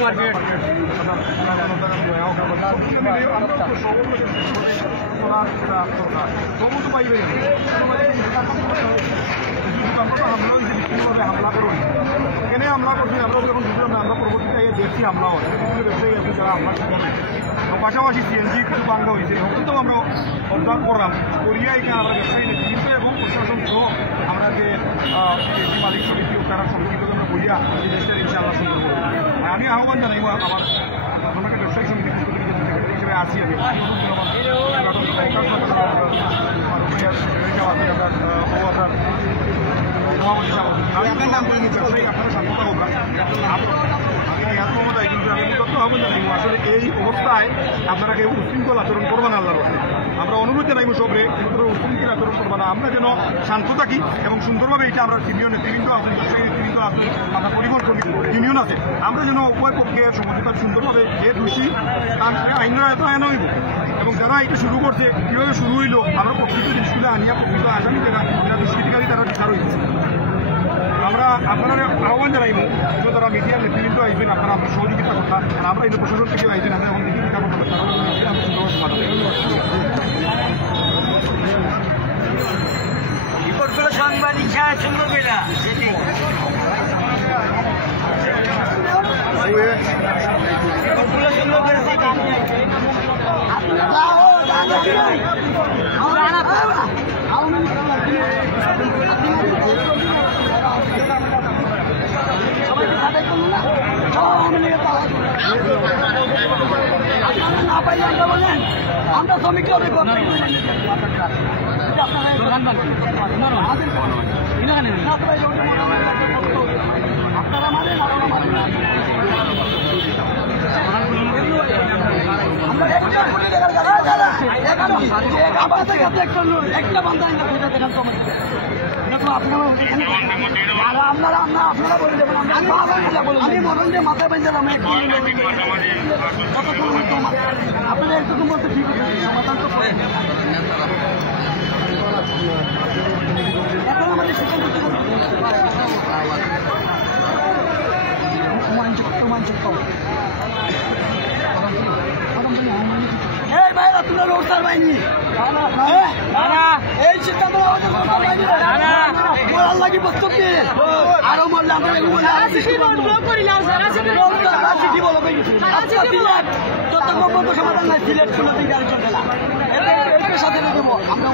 market হামলা করুন এখানে হামলা করছি আমরা যখন বুঝলাম না আমরা পরবর্তীতে দেখছি হামলা হয় ব্যবসায়ী আছে যারা হামলা করবে পাশাপাশি সিএনজি কিছু বান্ধব হয়েছে তো আমরা অবজার্ভ করলাম করিয়া এখানে আমরা ব্যবসায়ী নেতৃত্ব এবং প্রশাসন সহ আমরা যে মালিক সমিতি তারা সমিতিকে আমরা বলিয়া এই দেশটা ইনশাআল্লাহ সুন্দর করবো আমি আহ্বান জানাই আমার আপনাকে ব্যবসায়ী সমিতি হিসেবে আছি আমি আসলে এই অবস্থায় আপনারা কেউ উশৃঙ্খল আচরণ করবেন আল্লাহর আমরা অনুরোধ জানাইব সবরে উশৃঙ্খল আচরণ করবো না আমরা যেন শান্ত থাকি এবং সুন্দরভাবে এটা আমরা সিনিয়র নেতৃবৃন্দ আছেন ব্যবসায়ী নেতৃবৃন্দ আছেন আমরা পরিবর্তন ইউনিয়ন আছে আমরা যেন উভয় পক্ষে সমঝোতা সুন্দরভাবে এ দোষী আইনের আয়ন হইব এবং যারা এটা শুরু করছে কীভাবে শুরু হইল আমরা প্রকৃত জিনিসগুলো আনিয়া প্রকৃত আসামি যারা দুষ্কৃতিকারী তারা বিচার হয়েছে আমরা আপনারা আহ্বান জানাইব যে তারা মিডিয়ার নেতৃবৃন্দ আইবেন আপনারা আমরা সহযোগিতা করতাম আর আমরা এই প্রশাসন থেকে আইবেন আমরা এবং নির্বিঘ্ন করতে পারতাম সাংবাদিক আমরা শ্রমিক আপনারা মানেন একটা বান্ধা আমি মরণ যে মাথায় বাঁধলাম আপনারা একটু বলতে ঠিক আছে সমাধান তো করে এখন আমাদের সিদ্ধান্ত এই ভাইরা তোমরা রোডটার বাইনি এই সিদ্ধান্ত আল্লাহ কি বস্তু আরো মরলে আমরা যত সমাধান নাই সিলেট সাথে আমরা